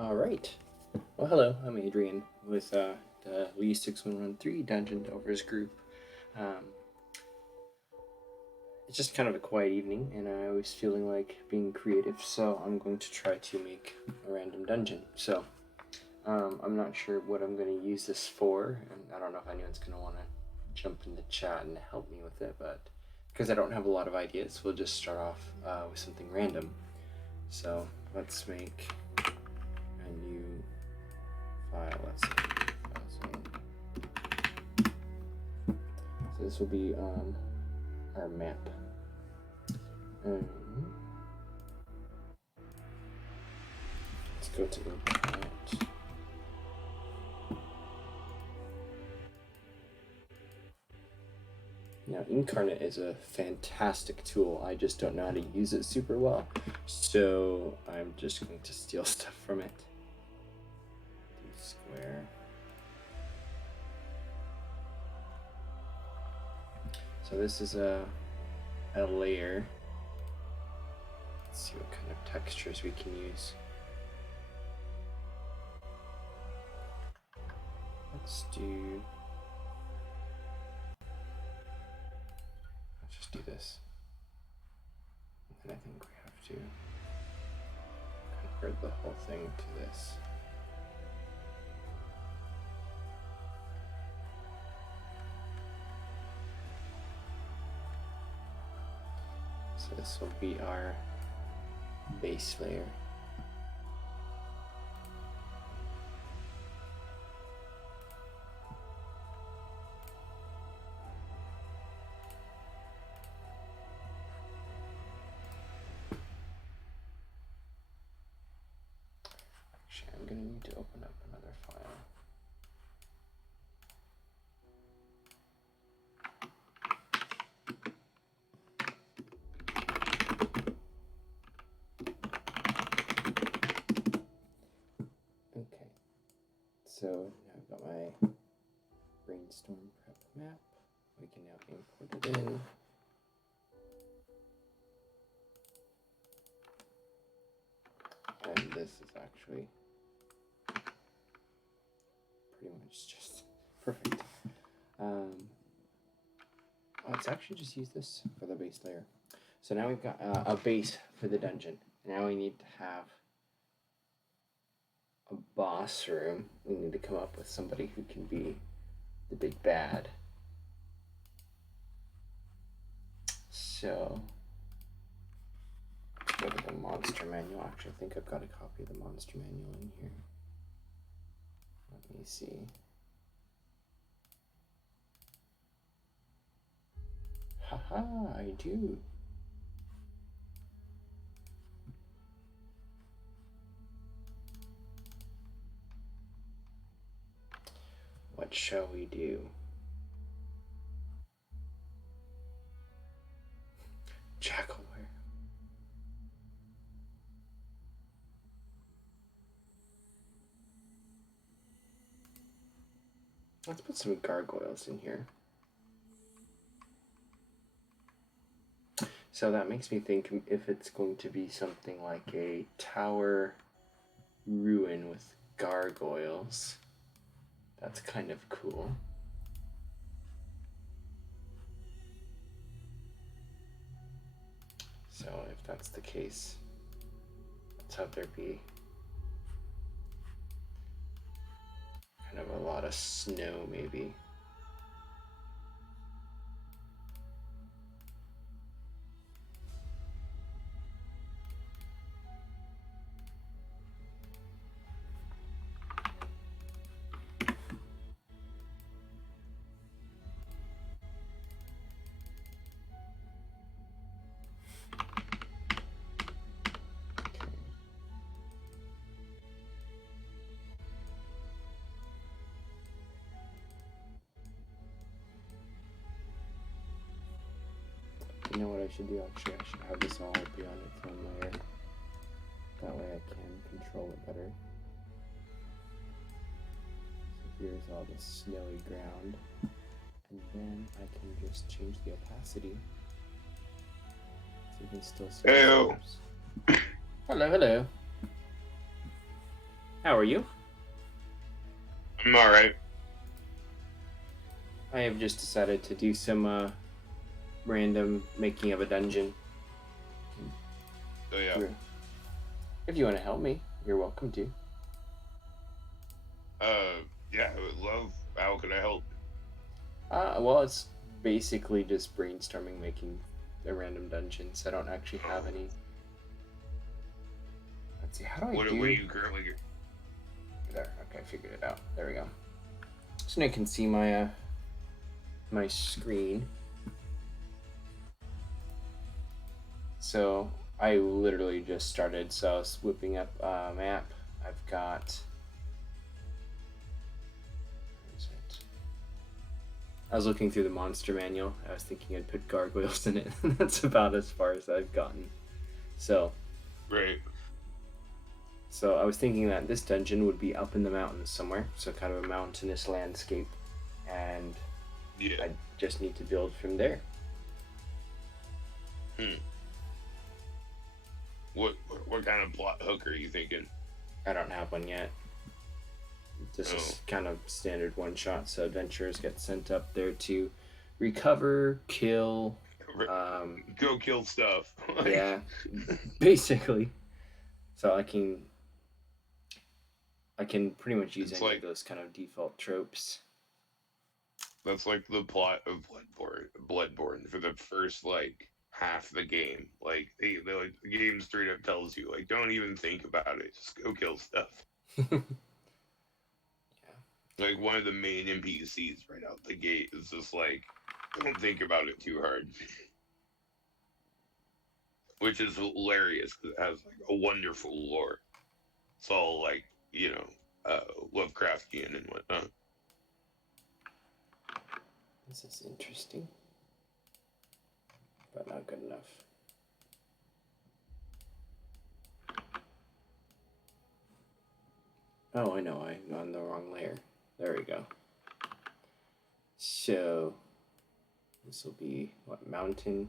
All right. Well, hello. I'm Adrian with the Lee 6113 Dungeon Delvers group. Um, it's just kind of a quiet evening, and I was feeling like being creative, so I'm going to try to make a random dungeon. So I'm not sure what I'm going to use this for, and I don't know if anyone's going to want to jump in the chat and help me with it, but because I don't have a lot of ideas, we'll just start off with something random. So let's make a new file. Let's see. So this will be our map. Let's go to Incarnate. Now, Incarnate is a fantastic tool. I just don't know how to use it super well, so I'm just going to steal stuff from it. Square. So this is a layer. Let's see what kind of textures we can use. Let's just do this. And I think we have to convert the whole thing to this. So this will be our base layer. Actually, I'm going to need to open up another file. Okay, so now I've got my brainstorm prep map. We can now import it in. And this is actually pretty much just perfect. Let's actually just use this for the base layer. So now we've got a base for the dungeon. Now we need to have a boss room. We need to come up with somebody who can be the big bad. So let's go to the monster manual. Actually, I think I've got a copy of the monster manual in here. Let me see. Haha, I do. What shall we do? Jackalware. Let's put some gargoyles in here. So that makes me think if it's going to be something like a tower ruin with gargoyles, that's kind of cool. So if that's the case, let's have there be kind of a lot of snow maybe. You know what I should do? Actually, I should have this all be on its own layer. That way I can control it better. So here's all the snowy ground. And then I can just change the opacity. So you can still see the Ew. shapes. Hello, hello. How are you? I'm alright. I have just decided to do some random making of a dungeon. So yeah. If you want to help me, you're welcome to. Yeah, I would love. How can I help? Well, it's basically just brainstorming making a random dungeon, so I don't actually have any. Let's see, how do I What do? are you currently? There, okay, I figured it out. There we go. So now you can see my screen. So I literally just started, so I was whipping up a map. I've got. Where is it? I was looking through the monster manual. I was thinking I'd put gargoyles in it. That's about as far as I've gotten. So, Right. so I was thinking that this dungeon would be up in the mountains somewhere, so kind of a mountainous landscape, and Yeah. I just need to build from there. Hmm. What kind of plot hook are you thinking? I don't have one yet. This Oh. is kind of standard one shot, so adventurers get sent up there to recover, kill. Go kill stuff. Like, Yeah, basically. So I can pretty much use it's any of like those kind of default tropes. that's like the plot of Bloodborne. Bloodborne for the first like half the game. Like they like the game straight up tells you like don't even think about it. Just go kill stuff. Yeah. Like one of the main NPCs right out the gate is just like don't think about it too hard. Which is hilarious because it has like a wonderful lore. It's all like Lovecraftian and whatnot. This is interesting, but not good enough. Oh, I know, I'm on the wrong layer. There we go. So, this will be, what, mountain?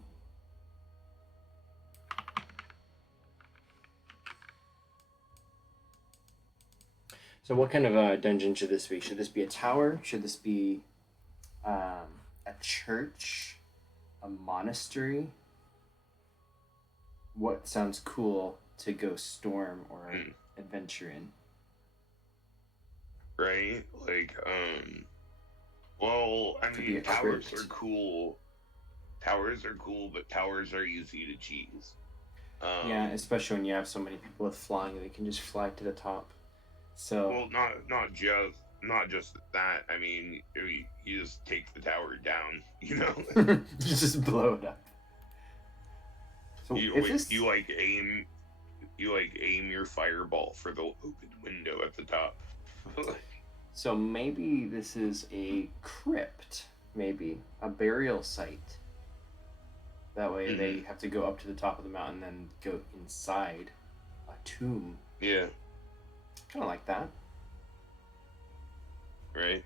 So what kind of a dungeon should this be? Should this be a tower? Should this be a church? A monastery? What sounds cool to go storm or Mm, adventure in? right? Like, well, I Could be a mean, towers are crypt. cool. Towers are cool, but towers are easy to cheese. Yeah, Um, especially when you have so many people with flying, they can just fly to the top. So, well, not just that. I mean, you just take the tower down. You know, just blow it up. So, if this. you like aim your fireball for the open window at the top. So, maybe this is a crypt. Maybe a burial site. That way Hmm. they have to go up to the top of the mountain and go inside a tomb. Yeah. Kind of like that. Right.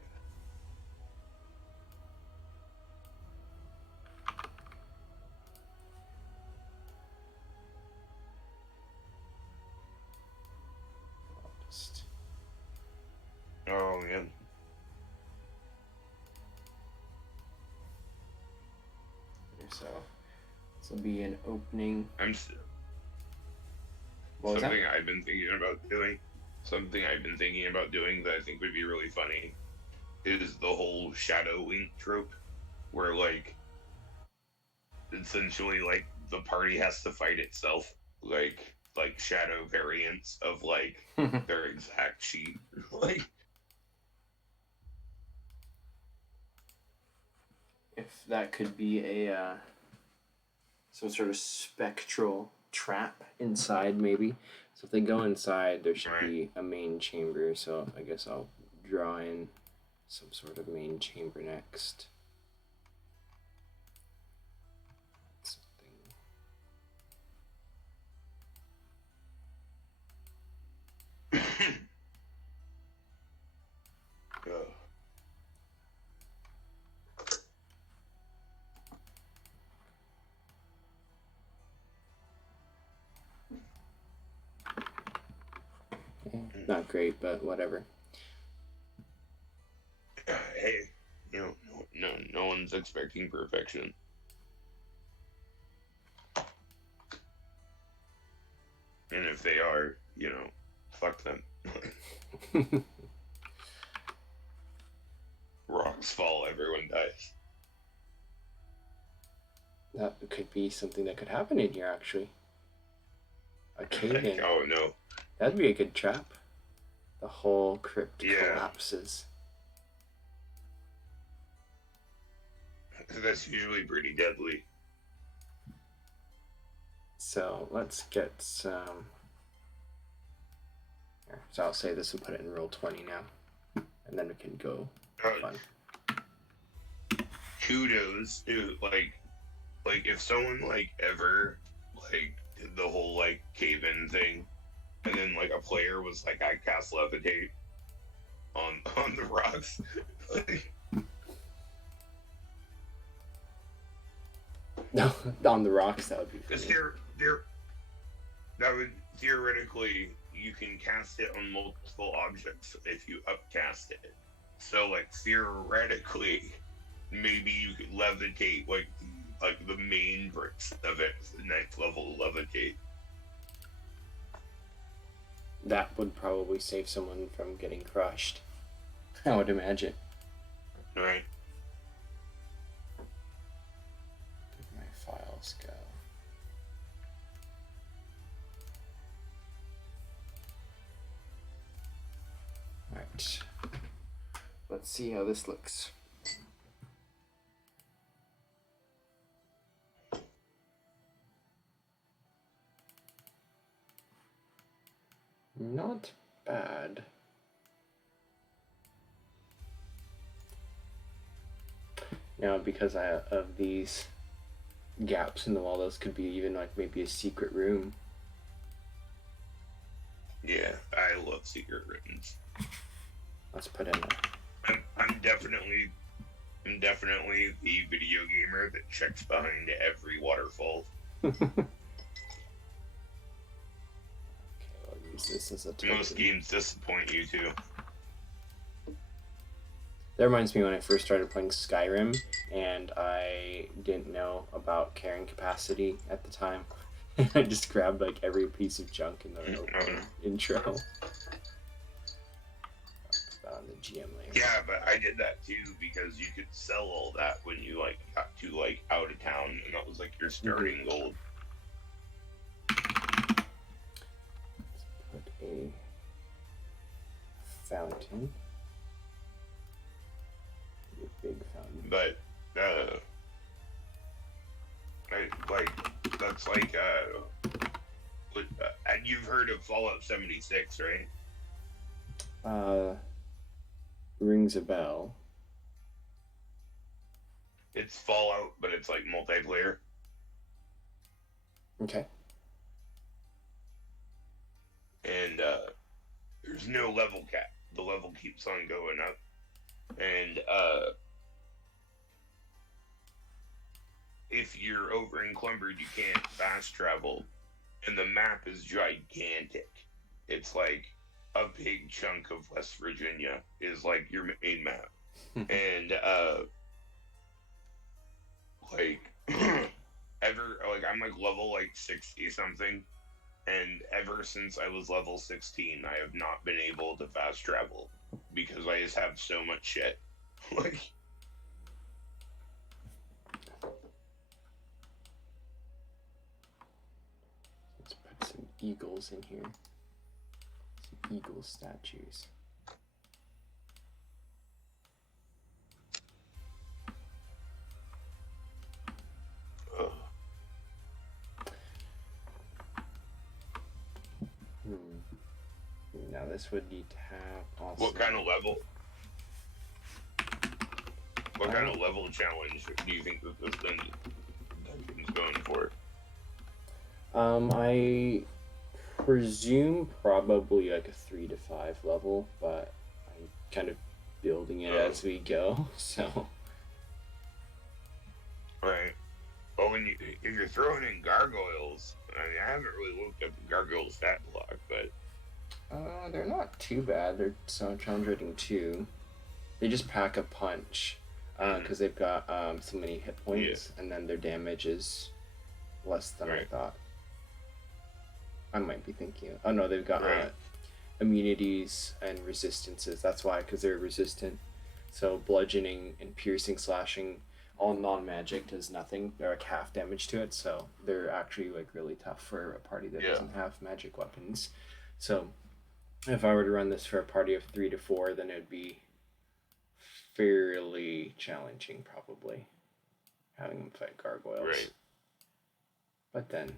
Just Oh man. so this will be an opening. I'm What was that? something I've been thinking about doing. Something I've been thinking about doing that I think would be really funny is the whole shadow ink trope, where like essentially like the party has to fight itself, like shadow variants of like their exact sheet. Like If that could be a some sort of spectral trap inside, maybe. So if they go inside, there should right. be a main chamber. So I guess I'll draw in some sort of main chamber next. Something. Oh. not great, but whatever. Hey, no one's expecting perfection. And if they are, fuck them. Rocks fall, everyone dies. That could be something that could happen in here, actually. A cave-in. Oh, no. That'd be a good trap. The whole crypt collapses. That's usually pretty deadly. So let's get some... Here, so I'll say this and put it in roll 20 now. And then we can go fun. Kudos to, like if someone, ever, did the whole, cave-in thing, and then, a player was like, I cast levitate on the rocks. No, on the rocks, that would be Because that would, theoretically, you can cast it on multiple objects if you upcast it. So, theoretically, maybe you could levitate, the main bricks of it, the next level levitate. That would probably save someone from getting crushed, I would imagine. Right. Where my files go? Alright. Let's see how this looks. Not bad. Now, because of these gaps in the wall, those could be even maybe a secret room. Yeah, I love secret rooms. Let's put in. I'm definitely the video gamer that checks behind every waterfall. This as a token. Most games disappoint you too. That reminds me when I first started playing Skyrim and I didn't know about carrying capacity at the time. I just grabbed every piece of junk in the intro. Put that on the GM layer. Yeah, but I did that too because you could sell all that when you got to out of town, and that was your starting gold. Put a fountain. A big fountain. But that's you've heard of Fallout 76, right? Rings a bell. It's Fallout, but it's multiplayer. Okay. And there's no level cap. The level keeps on going up. And if you're over encumbered, you can't fast travel. And the map is gigantic. It's a big chunk of West Virginia is your main map. And I'm level 60 something. And ever since I was level 16, I have not been able to fast travel because I just have so much shit. Let's put some eagles in here. Some eagle statues. Now this would need to have also... What kind of level? What kind of level challenge do you think that this dungeon's going for? I presume probably a 3 to 5 level, but I'm kind of building it as we go, so... Right. Well, if you're throwing in gargoyles, I haven't really looked up the gargoyle stat block, but They're not too bad. They're so challenge rating 2. They just pack a punch because they've got so many hit points, and then their damage is less than I thought. I might be thinking. Oh no, they've got immunities and resistances. That's why, because they're resistant. So bludgeoning and piercing, slashing, all non-magic does nothing. They're like half damage to it, so they're actually like really tough for a party that doesn't have magic weapons. So if I were to run this for a party of 3 to 4, then it would be fairly challenging, probably, having them fight gargoyles. Right. But then,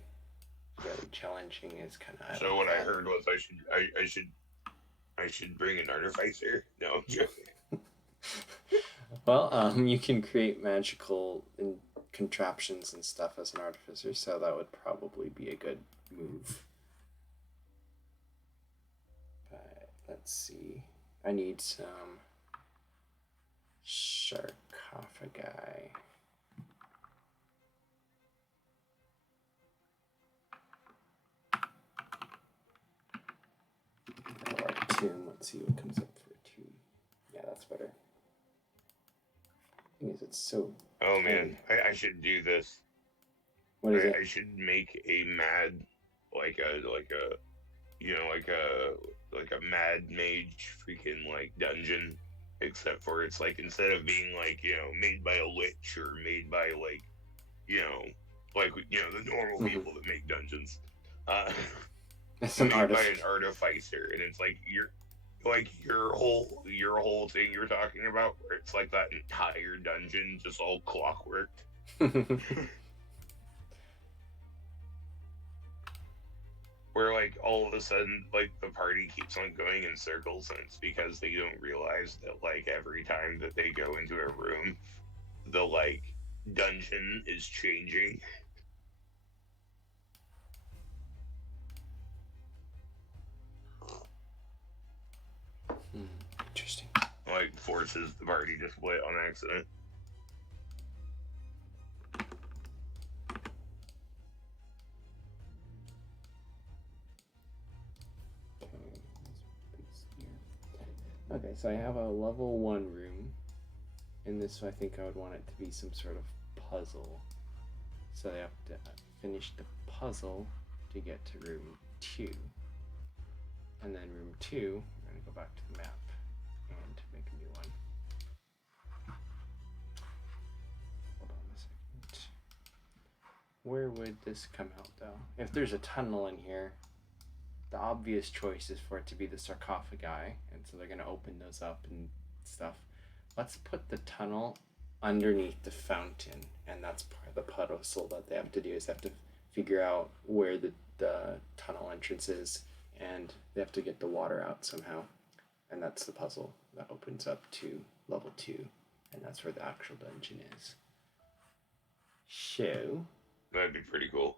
really challenging is kind of. So what I heard was I should bring an artificer. No, I'm joking. Well, you can create magical contraptions and stuff as an artificer, so that would probably be a good move. But let's see. I need some sarcophagi. Or tomb. Let's see what comes up for a tomb. Yeah, that's better. Thing is, it's so. Oh man, I should do this. What is it? I should make a mad, like a mad mage freaking like dungeon, except for it's like instead of being like made by a witch or made by like the normal people that make dungeons, it's made by an artificer, and it's like your whole thing you're talking about, where it's like that entire dungeon just all clockworked. Where like all of a sudden like the party keeps on going in circles, and it's because they don't realize that like every time that they go into a room, the like dungeon is changing. Interesting. Like forces the party to split on accident. Okay, so I have a level 1 room. In this, I think I would want it to be some sort of puzzle. So I have to finish the puzzle to get to room 2. And then room 2, we're going to go back to the map and make a new one. Hold on a second. Where would this come out, though? If there's a tunnel in here, the obvious choice is for it to be the sarcophagi, and so they're going to open those up and stuff. Let's put the tunnel underneath the fountain, and that's part of the puzzle that they have to do, is they have to figure out where the tunnel entrance is, and they have to get the water out somehow, and that's the puzzle that opens up to level 2, and that's where the actual dungeon is. So That'd be pretty cool.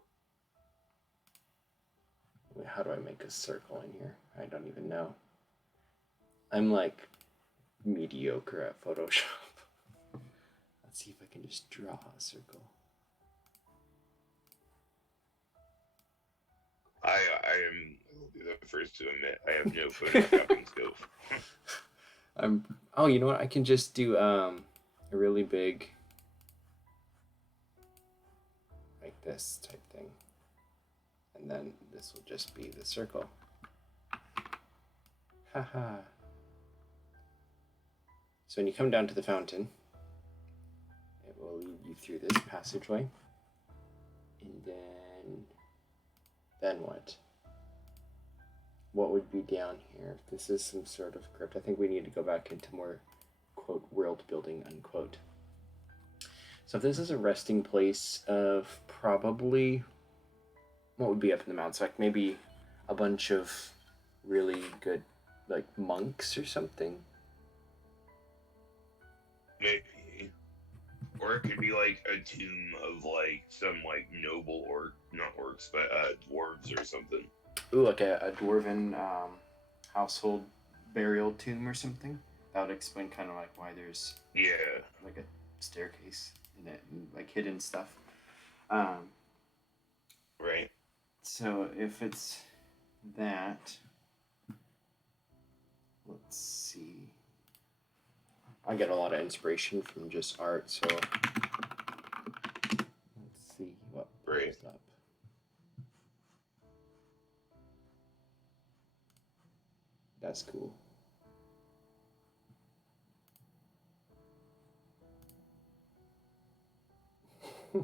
How do I make a circle in here? I don't even know. I'm like mediocre at Photoshop. Let's see if I can just draw a circle. I will be the first to admit I have no photoshopping skills. Oh, you know what? I can just do a really big, like this type thing. And then this will just be the circle. Haha. So when you come down to the fountain, it will lead you through this passageway. And then what? What would be down here? If this is some sort of crypt, I think we need to go back into more, quote, world building, unquote. So if this is a resting place of probably, what would be up in the mountains? Like maybe a bunch of really good, like monks or something. Maybe. Or it could be like a tomb of like some like noble not orcs, but dwarves or something. Ooh, like a dwarven household burial tomb or something. That would explain kind of like why there's like a staircase in it and like hidden stuff. Right. So if it's that, Let's see. I get a lot of inspiration from just art, so let's see what Right. pops up. That's cool. I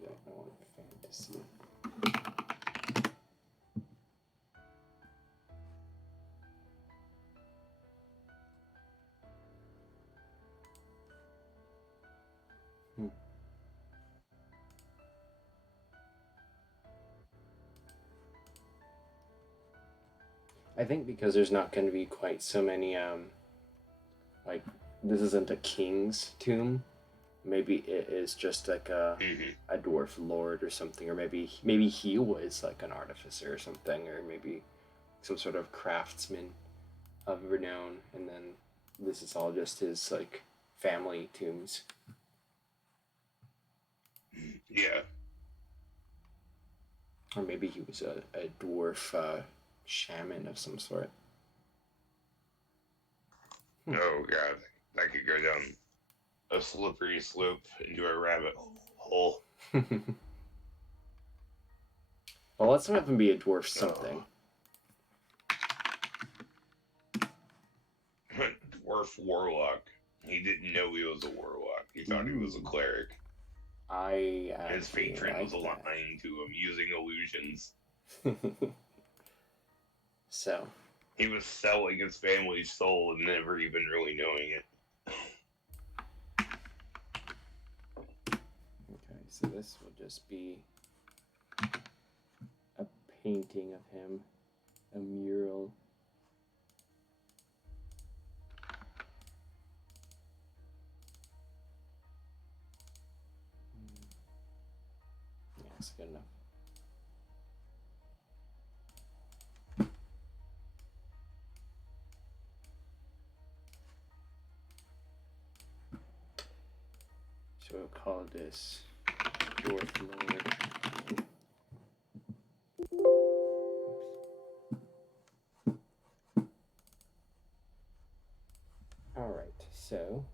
don't know fantasy. I think because there's not going to be quite so many, like, this isn't a king's tomb. Maybe it is just like a dwarf lord or something, or maybe he was like an artificer or something, or maybe some sort of craftsman of renown, and then this is all just his like family tombs. Yeah. Or maybe he was a dwarf shaman of some sort. Oh god, that could go down a slippery slope into a rabbit hole. Well, let's have him be a dwarf something. Dwarf warlock. He didn't know he was a warlock. He thought he was a cleric. His patron was lying to him using illusions. So he was selling his family's soul and never even really knowing it. Okay, so this will just be a painting of him, a mural. Yeah, it's good enough. So we'll call this Dwarf Lord. Alright, so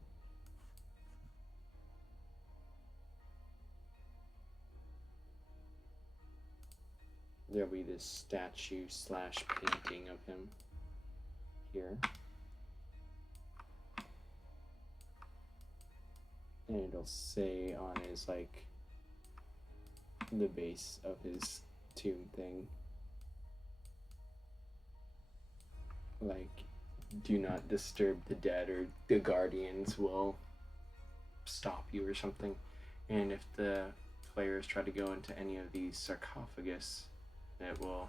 there'll be this statue slash painting of him here. And it'll say on his, like, the base of his tomb thing, like, do not disturb the dead, or the guardians will stop you or something. And if the players try to go into any of these sarcophagus, it will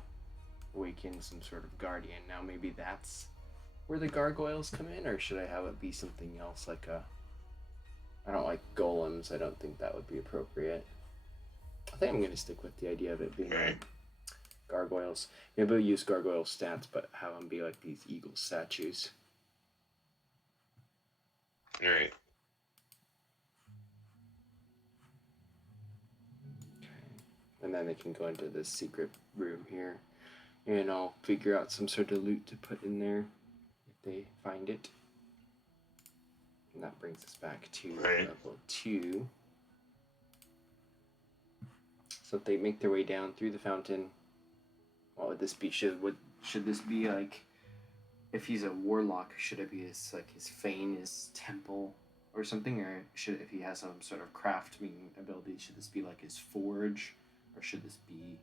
awaken some sort of guardian. Now maybe that's where the gargoyles come in, or should I have it be something else, like a... I don't like golems. I don't think that would be appropriate. I think I'm going to stick with the idea of it being gargoyles. Maybe we'll use gargoyle stats, but have them be like these eagle statues. Alright. Okay. And then they can go into this secret room here, and I'll figure out some sort of loot to put in there if they find it. And that brings us back to level 2. So if they make their way down through the fountain, what would this be? Should this be like, if he's a warlock, should it be his, like, his fane, his temple or something? Or should, if he has some sort of crafting ability, should this be like his forge? Or should this be,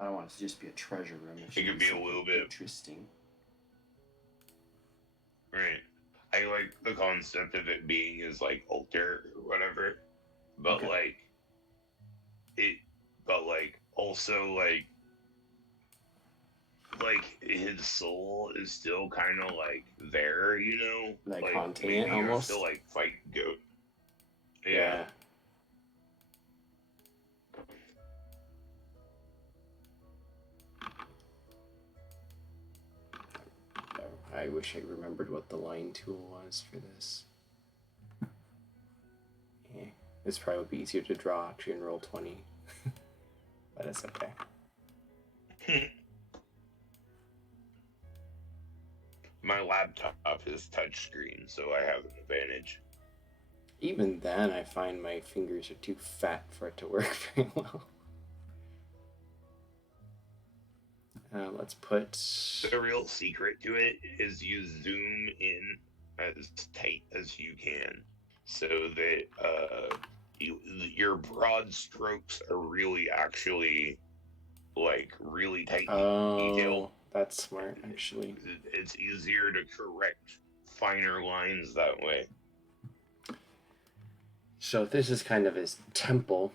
I don't want it to just be a treasure room. It could be a little bit interesting. Right. I like the concept of it being his, like, altar or whatever. But, like, also, like, his soul is still kind of, like, there, you know? Like haunting it, almost? Still, like, fight goat. Yeah. I wish I remembered what the line tool was for this. This probably would be easier to draw actually in Roll20. but it's okay. My laptop is touchscreen, so I have an advantage. Even then, I find my fingers are too fat for it to work very well. Let's put... The real secret to it is you zoom in as tight as you can, so that your broad strokes are really actually like really tight and detailed. Oh, that's smart, actually. It's easier to correct finer lines that way. So this is kind of his temple.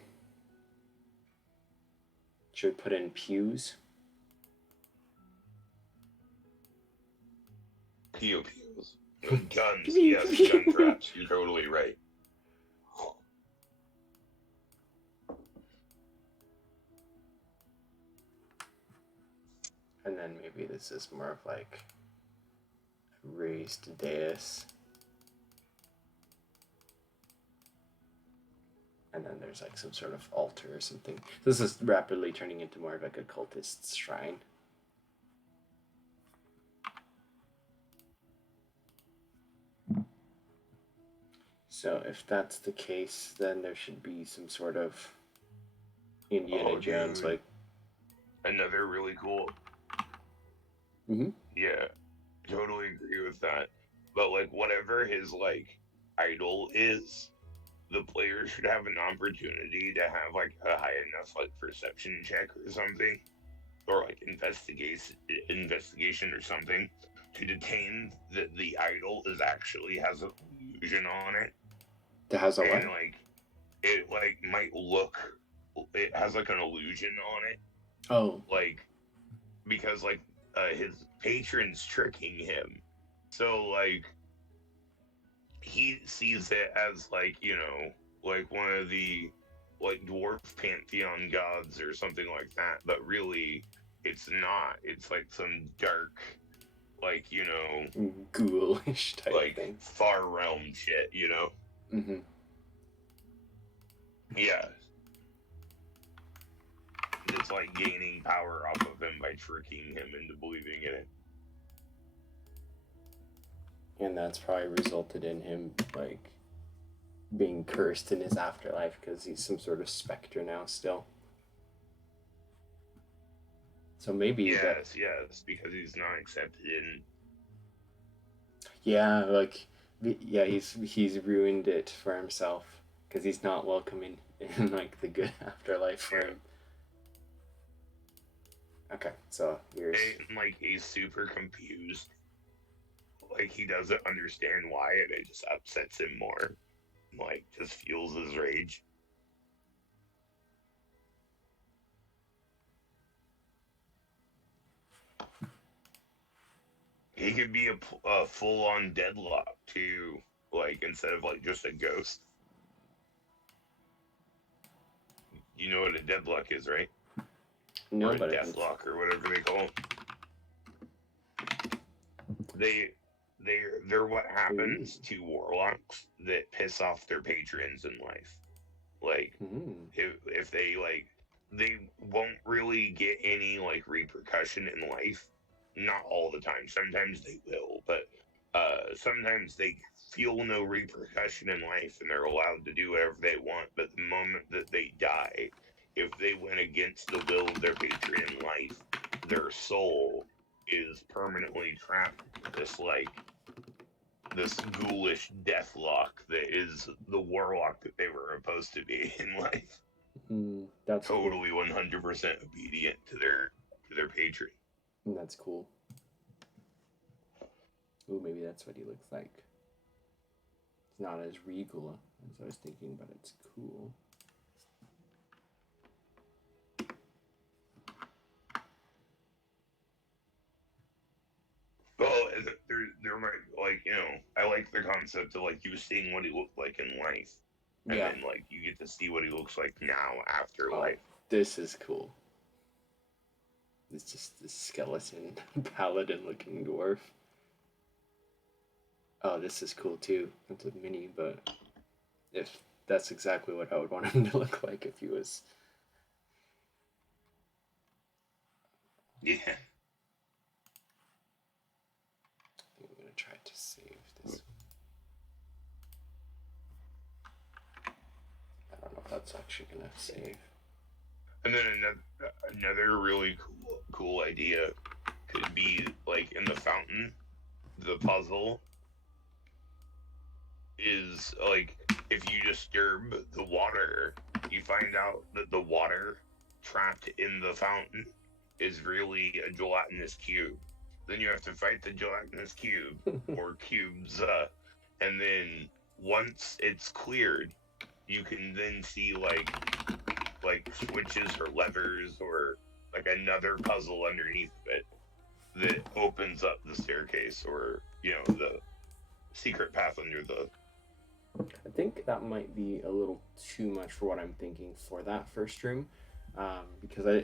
Should we put in pews? Pew-pews. Guns, yes, gun traps. You're totally right. And then maybe this is more of like a raised dais. And then there's like some sort of altar or something. This is rapidly turning into more of like a cultist's shrine. So if that's the case, then there should be some sort of Indiana Jones, dude. like... Another really cool... Mm-hmm. Yeah, totally agree with that. But like whatever his like idol is, the player should have an opportunity to have like a high enough like perception check or something, or like investigation or something, to detain that the idol is actually has an illusion on it. That has a what? And like it like might look, it has like an illusion on it. Oh. Like because like his patron's tricking him. So like he sees it as like, you know, like one of the like dwarf pantheon gods or something like that, but really it's not. It's like some dark, like, you know, Ghoulish type like thing. far realm shit, you know? Mm-hmm. Yeah. It's like gaining power off of him by tricking him into believing in it. And that's probably resulted in him like being cursed in his afterlife because he's some sort of specter now still. So maybe yes, because he's not accepted in. Yeah, like he's ruined it for himself because he's not welcoming in like the good afterlife for him. Okay, so here's... And like he's super confused. Like he doesn't understand why, and it just upsets him more. Like just fuels his rage. He could be a full-on deadlock too. Like instead of like just a ghost. You know what a deadlock is, right? No, or a but deathlock or whatever they call them. They're what happens to warlocks that piss off their patrons in life. Like if they like they won't really get any like repercussion in life. Not all the time. Sometimes they will, but sometimes they feel no repercussion in life and they're allowed to do whatever they want. But the moment that they die, if they went against the will of their patron in life, their soul is permanently trapped this ghoulish deathlock that is the warlock that they were supposed to be in life. That's totally 100% obedient to their patron. That's cool. Ooh, maybe that's what he looks like. It's not as regal as I was thinking, but it's cool. Well, there might like I like the concept of like you seeing what he looked like in life, and then like you get to see what he looks like now after life. This is cool. It's just this skeleton paladin looking dwarf. Oh, this is cool too. It's a mini, but if that's exactly what I would want him to look like if he was Yeah. I'm gonna try to save this. I don't know if that's actually gonna save. And then another really cool idea could be like in the fountain, the puzzle is like if you disturb the water, you find out that the water trapped in the fountain is really a gelatinous cube. Then you have to fight the gelatinous cube or cubes, and then once it's cleared, you can then see like switches or levers or like another puzzle underneath of it that opens up the staircase or the secret path under the. I think that might be a little too much for what I'm thinking for that first room, because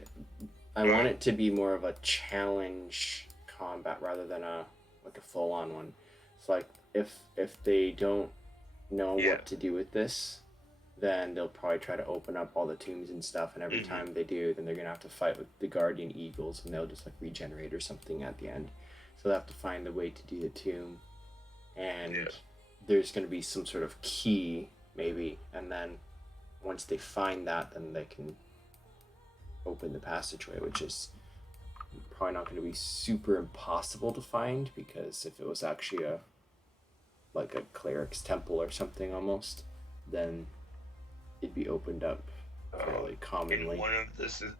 I want it to be more of a challenge combat rather than a full on one. It's like if they don't know what to do with this, then they'll probably try to open up all the tombs and stuff, and every time they do, then they're gonna have to fight with the guardian eagles, and they'll just like regenerate or something at the end. So they have to find the way to do the tomb, and there's gonna be some sort of key maybe, and then once they find that, then they can open the passageway, which is probably not going to be super impossible to find, because if it was actually a cleric's temple or something almost, then it'd be opened up fairly commonly. In one of the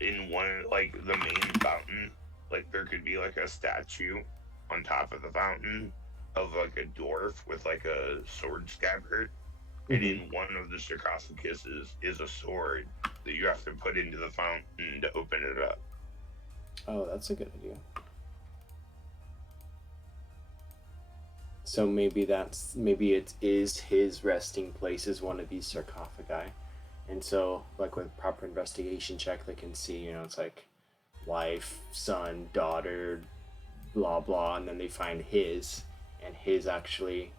in one like the main fountain, like there could be like a statue on top of the fountain of like a dwarf with like a sword scabbard. And in one of the sarcophaguses is a sword that you have to put into the fountain to open it up. Oh, that's a good idea. So maybe it is his resting place is one of these sarcophagi, and so like with proper investigation check, they can see it's like wife, son, daughter, blah blah, and then they find his, and his actually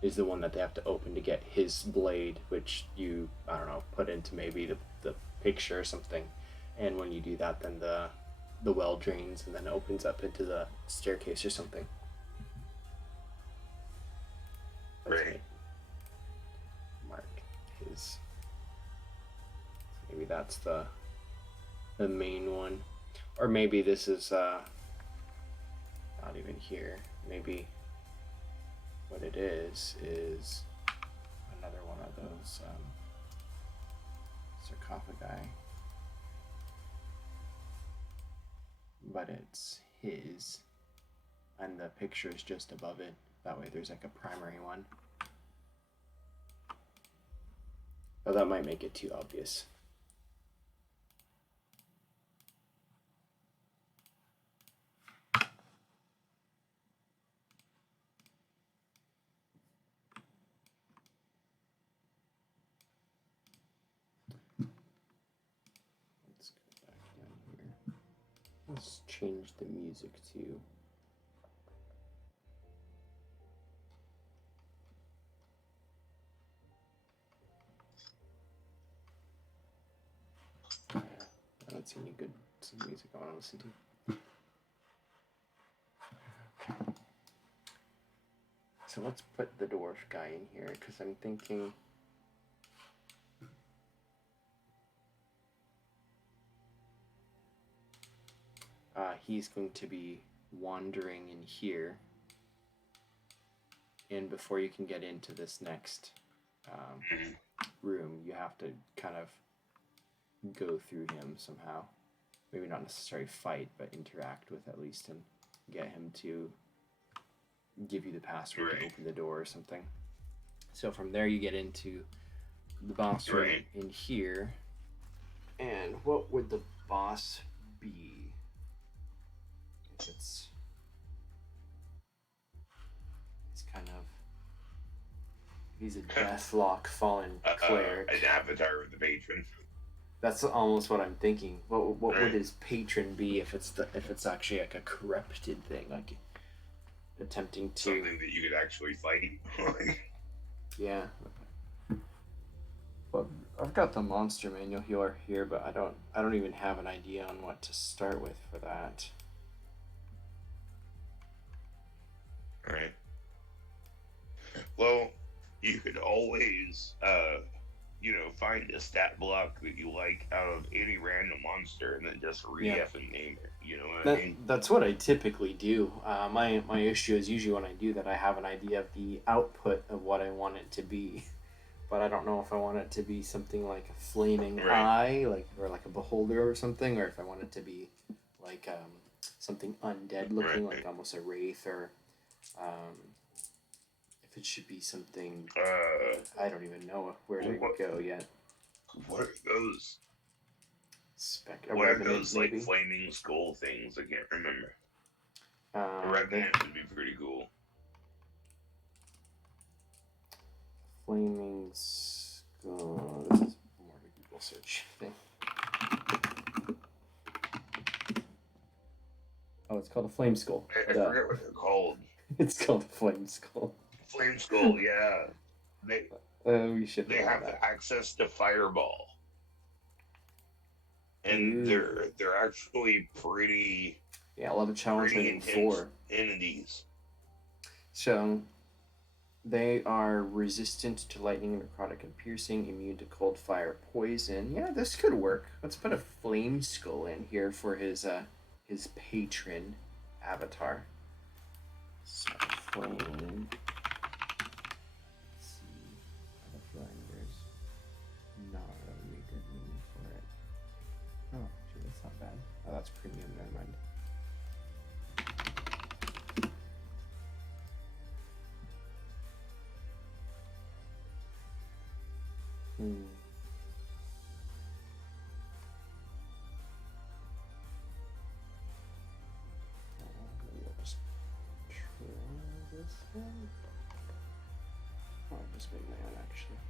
is the one that they have to open to get his blade, which you, I don't know, put into maybe the picture or something. And when you do that, then the well drains and then it opens up into the staircase or something. Right. Mark his. Maybe that's the main one. Or maybe this is not even here. Maybe what it is another one of those sarcophagi, but it's his, and the picture is just above it. That way there's like a primary one. But that might make it too obvious. Let's change the music to I don't see any good music I want to listen to. So let's put the dwarf guy in here, because I'm thinking he's going to be wandering in here, and before you can get into this next room, you have to kind of go through him somehow. Maybe not necessarily fight, but interact with at least, and get him to give you the password to open the door or something. So from there you get into the boss room in here. And what would the boss be? It's kind of, he's a Deathlock fallen cleric. An avatar of the patron. That's almost what I'm thinking. What would his patron be if it's actually like a corrupted thing, like attempting to something that you could actually fight? Yeah. But I've got the monster manual here, but I don't even have an idea on what to start with for that. All right. Well, you could always, find a stat block that you like out of any random monster and then just re-effing name it. You know what I mean? That's what I typically do. My issue is usually when I do that, I have an idea of the output of what I want it to be, but I don't know if I want it to be something like a flaming eye, or like a beholder or something, or if I want it to be like something undead looking, like almost a wraith, or if it should be something. I don't even know where to go yet. What are those? What are those like flaming skull things? I can't remember. A revenant would be pretty cool. Flaming skull. This is more of a Google search thing. Oh, it's called a flame skull. I forget what they're called. It's called a flame skull. Flame skull, yeah. We should. They have access to fireball, and they're actually pretty. Yeah, I'll have a challenge rating 4. Entities. So, they are resistant to lightning, necrotic, and piercing, immune to cold, fire, poison. Yeah, this could work. Let's put a flame skull in here for his patron avatar. So, flame. Oh, that's premium, never mind. Maybe I'll just try this one. Oh, I'll just make my own, actually.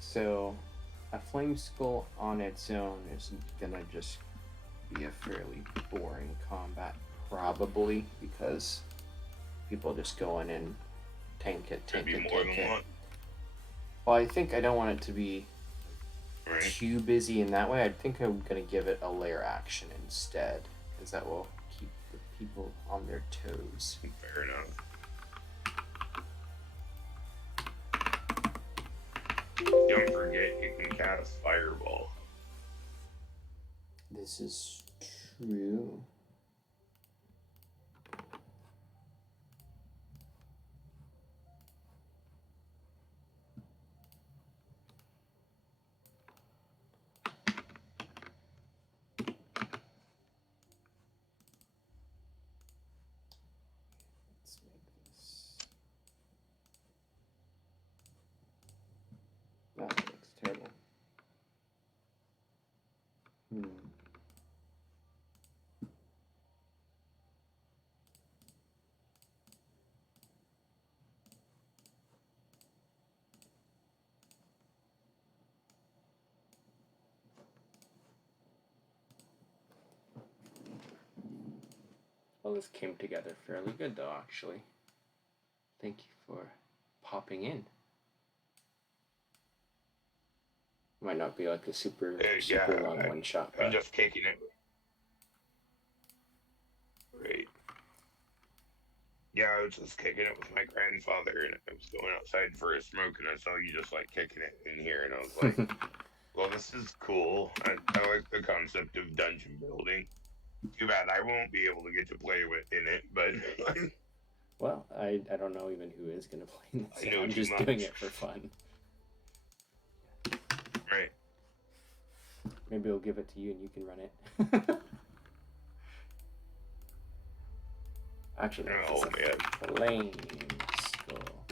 So, a flame skull on its own is gonna just be a fairly boring combat, probably, because people just go in and tank it. Well, I think I don't want it to be too busy in that way. I think I'm gonna give it a lair action instead, because that will keep the people on their toes. Fair enough. Don't forget you can cast fireball. This is true. Well, this came together fairly good, though, actually. Thank you for popping in. Might not be like a super long one shot. I'm just kicking it. Right. Yeah, I was just kicking it with my grandfather, and I was going outside for a smoke, and I saw you just like kicking it in here, and I was like, well, this is cool. I like the concept of dungeon building. Too bad I won't be able to get to play in it, but well, I don't know even who is going to play this. I'm just doing it for fun. Right. Maybe I'll give it to you and you can run it. Actually, no, flame skull.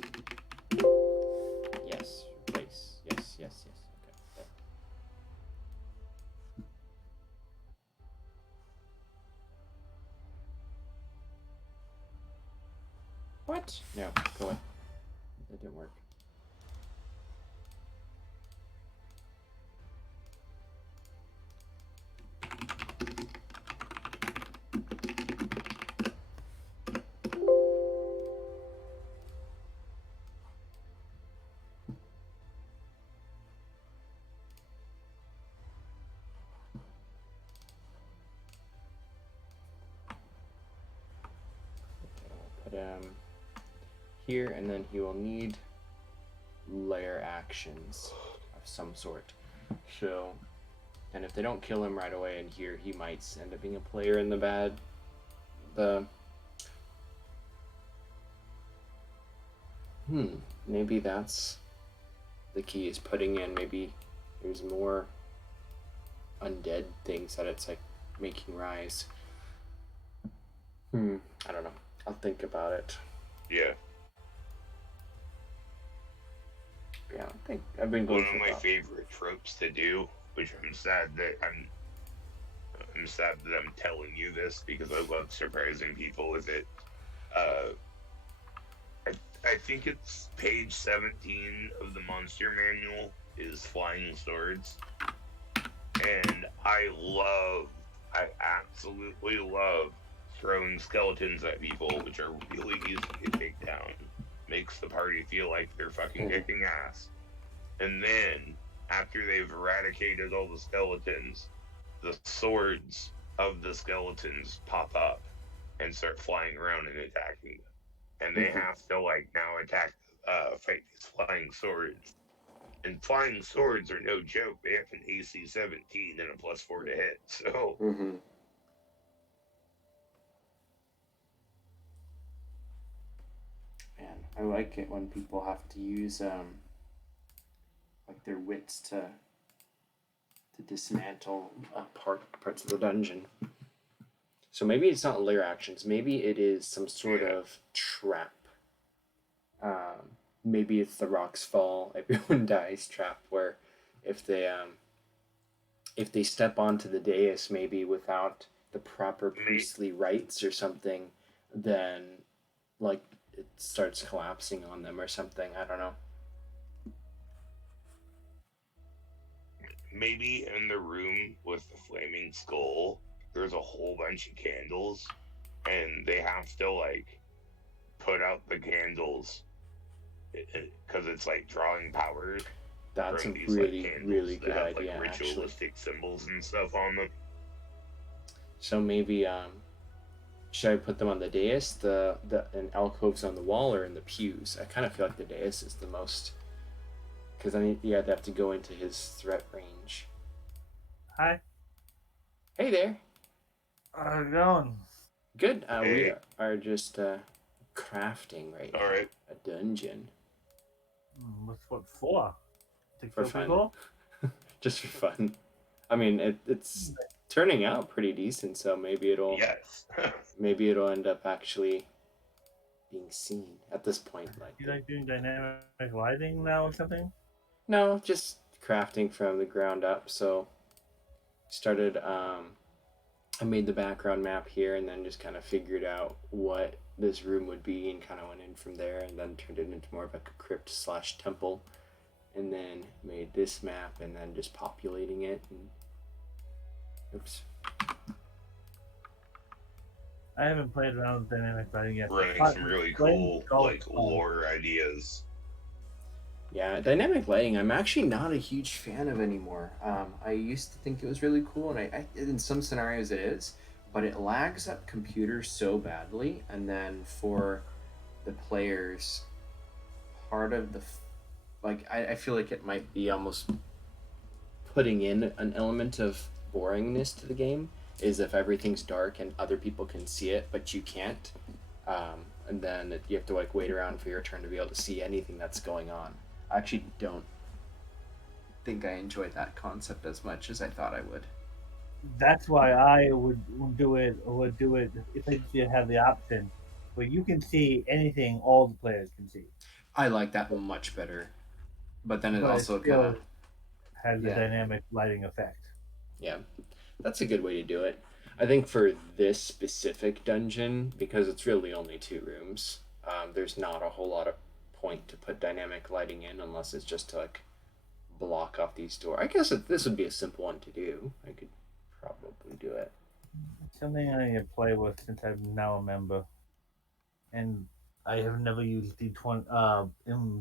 Yes, replace. Yes. Okay. There. What? No, go away. That didn't work. put him here, and then he will need lair actions of some sort. So, and if they don't kill him right away in here, he might end up being a player in the maybe that's the key, is putting in, maybe there's more undead things that it's like making rise. I don't know. I'll think about it. Yeah. Yeah, I think I've been going One through of my thought. favorite tropes to do, which I'm sad that I'm telling you this because I love surprising people with it. Uh, I think it's page 17 of the monster manual is flying swords, and I absolutely love throwing skeletons at people, which are really easy to take down. Makes the party feel like they're fucking kicking ass. And then, after they've eradicated all the skeletons, the swords of the skeletons pop up and start flying around and attacking them. And they have to, like, now fight these flying swords. And flying swords are no joke. They have an AC 17 and a +4 to hit. So, Man, I like it when people have to use like their wits to dismantle parts of the dungeon. So maybe it's not lair actions. Maybe it is some sort of trap. Maybe it's the rocks fall, everyone dies trap, where if they step onto the dais maybe without the proper priestly rites or something, then like it starts collapsing on them or something. I don't know. maybe in the room with the flaming skull, there's a whole bunch of candles, and they have to, like, put out the candles because it's like drawing power That's a from these like really, candles really that good have like idea, actually. ritualistic symbols and stuff on them. So maybe should I put them on the dais, the and alcoves on the wall, or in the pews? I kind of feel like the dais is the most, because I mean, yeah, they have to go into his threat range. Hi. Hey there. How's it going? Good. We Hey, are just crafting right all now right. a dungeon What's what for? To for kill fun, people? just for fun. I mean, it's turning out pretty decent, so Yes. maybe it'll end up actually being seen at this point. Like, You like doing dynamic lighting now or something? no, just crafting from the ground up. So started. I made the background map here, and then just kind of figured out what this room would be, and kind of went in from there, and then turned it into more of like a crypt slash temple, and then made this map, and then just populating it. And oops. I haven't played around with dynamic lighting yet. Running some really cool like lore ideas. Yeah, dynamic lighting, I'm actually not a huge fan of anymore. I used to think it was really cool, and in some scenarios it is, but it lags up computers so badly. And then for the players, part of I feel like it might be almost putting in an element of boringness to the game, is if everything's dark and other people can see it, but you can't. And then you have to like wait around for your turn to be able to see anything that's going on. I actually don't think I enjoyed that concept as much as I thought I would. That's why I would do it if I did have the option where you can see anything all the players can see. I like that much better, but then it But it also kind still of, has the yeah, dynamic lighting effect. yeah, that's a good way to do it. I think for this specific dungeon, because it's really only 2 rooms, there's not a whole lot of point to put dynamic lighting in unless it's just to like block off these doors. I guess this would be a simple one to do. I could probably do it. Something I need to play with since I'm now a member. And I have never used D20,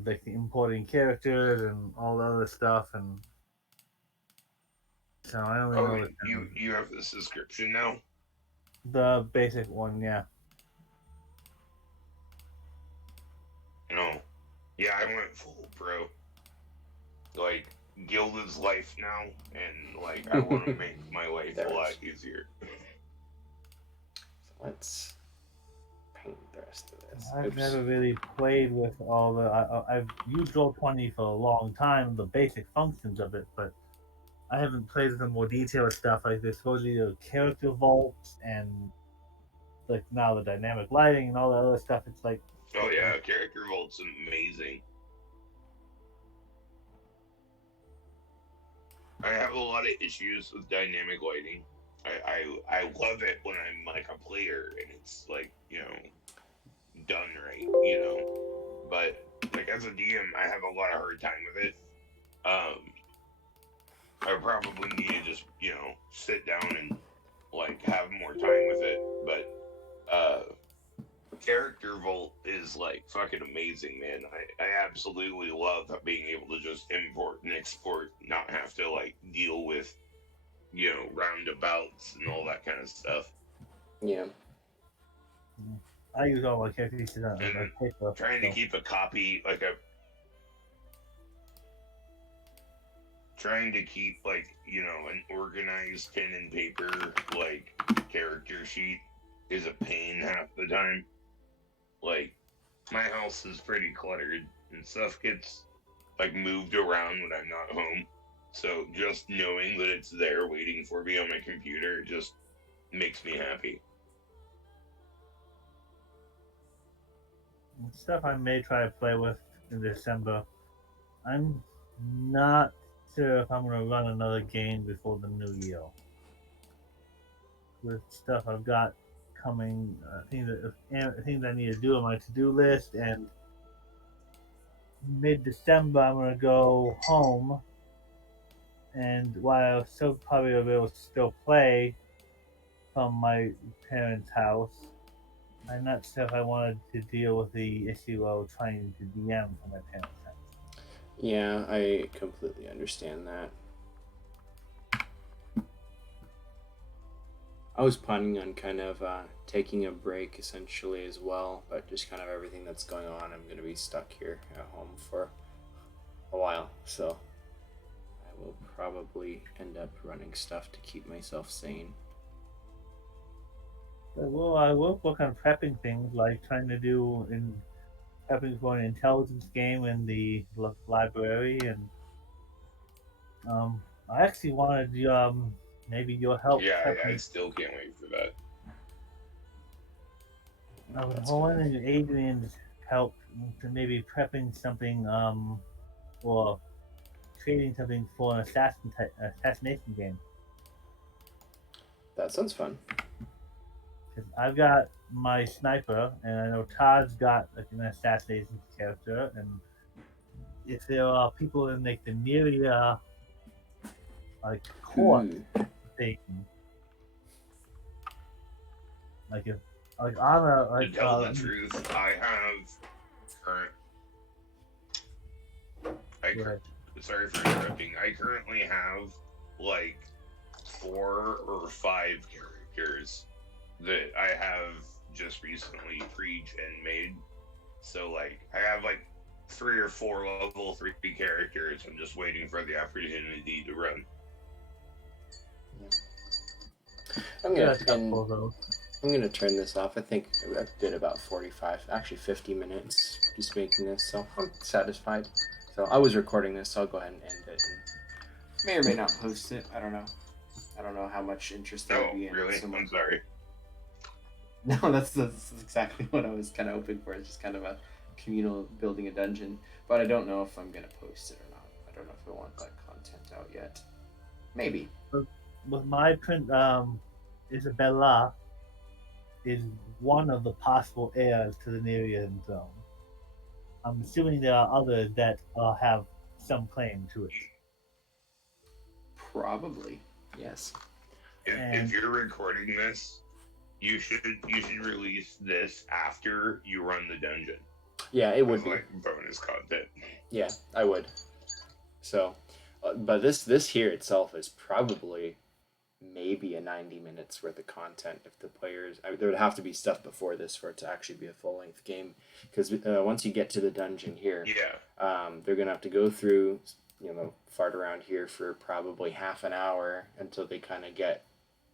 like the importing characters and all the other stuff, and so I only Oh, know you have the subscription now? the basic one. Yeah, Yeah, I went full pro. Like, guild is life now, and like I want to make my life a lot easier. So let's paint the rest of this. I've Oops. never really played with all the. I've used Roll20 for a long time, the basic functions of it, but I haven't played with the more detailed stuff. Like there's supposedly the character vaults and like now the dynamic lighting and all that other stuff. It's like, Oh yeah, character vault's amazing. I have a lot of issues with dynamic lighting. I love it when I'm like a player and it's like, done right, But like as a DM, I have a lot of hard time with it. I probably need to just, sit down and like have more time with it. But character vault is like fucking amazing, man. I absolutely love being able to just import and export, not have to like deal with roundabouts and all that kind of stuff. Yeah. I use all my characters on And paper. trying to keep a copy, trying to keep an organized pen and paper like character sheet is a pain half the time. Like my house is pretty cluttered and stuff gets like moved around when I'm not home. So just knowing that it's there waiting for me on my computer just makes me happy. Stuff I may try to play with in December. I'm not sure if I'm going to run another game before the new year. With stuff I've got coming, things I need to do on my to-do list, and mid-December I'm going to go home, and while I'll still probably be able to still play from my parents' house, I'm not sure if I wanted to deal with the issue of trying to DM from my parents' house. Yeah, I completely understand that. I was planning on kind of taking a break essentially as well, but just kind of everything that's going on, I'm going to be stuck here at home for a while. So I will probably end up running stuff to keep myself sane. Well, I will work on prepping things, like trying to do in prepping for an intelligence game in the library, and I actually wanted maybe your help Yeah, I prepping. still can't wait for that. I was That's wanting Adrian's help to maybe prepping something or creating something for an assassination game. That sounds fun. 'Cause I've got my sniper, and I know Todd's got like an assassination character, and if there are people in like the near like court Ooh. thing, like if like honor To like tell the truth, I have current. Sorry for interrupting. I currently have like 4 or 5 characters that I have just recently preached and made. So like I have like 3 or 4 level 3 characters. I'm just waiting for the opportunity to run. I'm yeah, gonna a couple of those. I'm gonna turn this off. I think I did about 45, actually 50 minutes just making this, so I'm satisfied. So I was recording this, so I'll go ahead and end it. And may or may not post it. I don't know. I don't know how much interest there Oh, would be in really? someone. I'm sorry. No, that's exactly what I was kind of hoping for. It's just kind of a communal building a dungeon. But I don't know if I'm gonna post it or not. I don't know if I want that content out yet. Maybe. With my print, Isabella is one of the possible heirs to the Nerean throne. I'm assuming there are others that have some claim to it. Probably. Yes. If you're recording this, you should release this after you run the dungeon. Yeah, it would be like bonus content. Yeah, I would. So, but this here itself is probably maybe a 90 minutes worth of content if the players. There would have to be stuff before this for it to actually be a full length game, because once you get to the dungeon here, they're gonna have to go through, fart around here for probably half an hour until they kind of get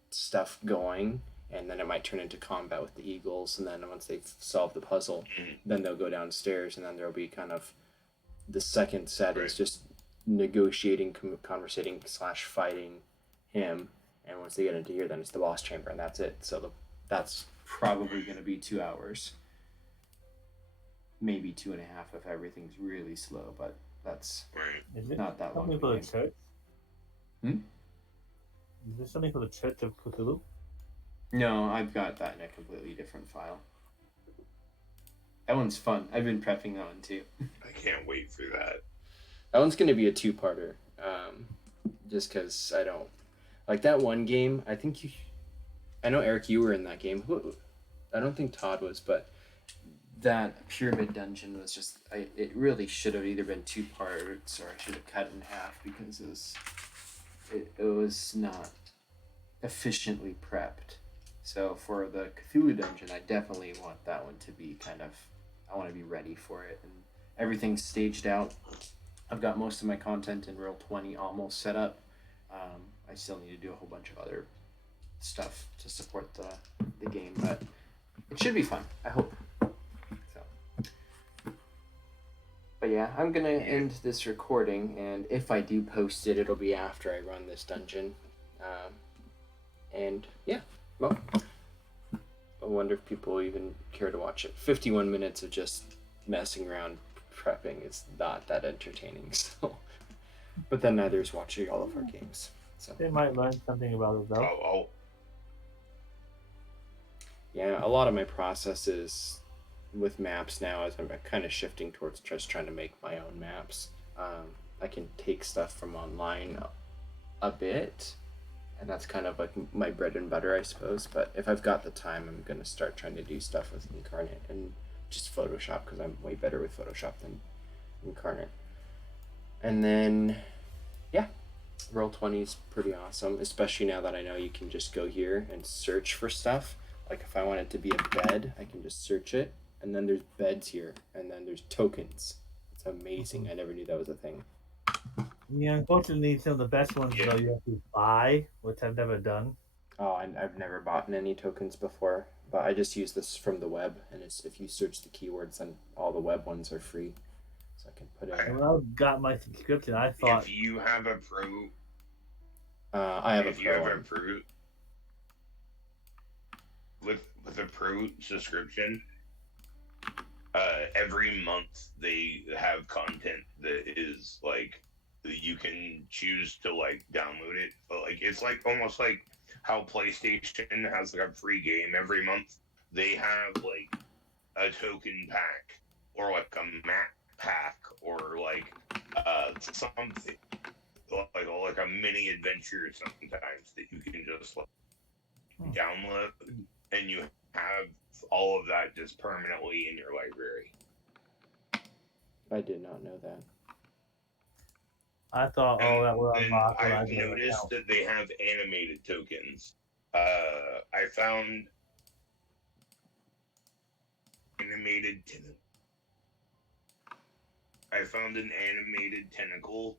stuff going, and then it might turn into combat with the eagles, and then once they've solved the puzzle, then they'll go downstairs, and then there'll be kind of the second set is just negotiating, conversating / fighting him, and once they get into here, then it's the boss chamber, and that's it. So that's probably going to be 2 hours, maybe 2.5 if everything's really slow, but that's not that long. Something for the church? Is there something for the Church of Cthulhu? No, I've got that in a completely different file. That one's fun. I've been prepping that one too. I can't wait for that. That one's going to be a 2-parter, just because I don't... Like that one game, I know, Eric, you were in that game. I don't think Todd was, but that pyramid dungeon was just... it really should have either been 2 parts, or I should have cut it in half, because it was not efficiently prepped. So for the Cthulhu dungeon, I definitely want that one to be I want to be ready for it, and everything's staged out. I've got most of my content in Roll20 almost set up. I still need to do a whole bunch of other stuff to support the game, but it should be fun, I hope. So, but yeah, I'm gonna end this recording, and if I do post it, it'll be after I run this dungeon. And yeah, well, I wonder if people even care to watch it. 51 minutes of just messing around prepping is not that entertaining, so. But then neither is watching all of our games. So they might learn something about it, though. Yeah, a lot of my processes with maps now is I'm kind of shifting towards just trying to make my own maps. I can take stuff from online a bit, and that's kind of like my bread and butter, I suppose. But if I've got the time, I'm going to start trying to do stuff with Incarnate and just Photoshop, because I'm way better with Photoshop than Incarnate. And then, yeah, Roll20 is pretty awesome, especially now that I know you can just go here and search for stuff. Like if I want it to be a bed, I can just search it, and then there's beds here, and then there's tokens. It's amazing. I never knew that was a thing. Yeah, unfortunately, some of the best ones, though, you have to buy, which I've never done. Oh, I've never bought any tokens before, but I just use this from the web, and if you search the keywords, then all the web ones are free. So I can put in... When I got my subscription, I thought... If you have a pro... I have a pro. If you have a pro... With a pro subscription, every month they have content that is, like, you can choose to, like, download it. But, like, it's, like, almost like how PlayStation has, like, a free game every month. They have, like, a token pack, or, like, a map pack, or, like, something, like a mini adventure sometimes that you can just, like, download, and you have all of that just permanently in your library. I did not know that. I thought all that was unlocked. I've noticed that they have animated tokens. I found an animated tentacle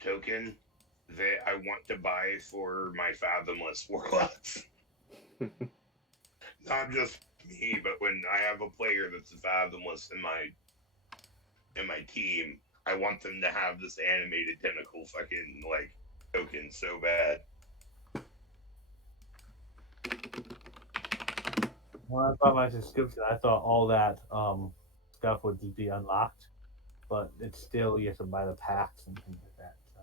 token that I want to buy for my Fathomless warlocks. Not just me, but when I have a player that's a Fathomless in my team, I want them to have this animated tentacle fucking, like, token so bad. When I bought my subscription, I thought all that stuff would just be unlocked, but it's still, you have to buy the packs and things like that. So,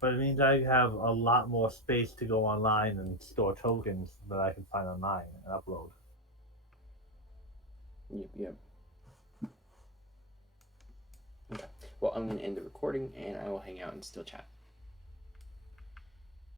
but it means I have a lot more space to go online and store tokens that I can find online and upload. Yep. Okay. Well, I'm going to end the recording, and I will hang out and still chat.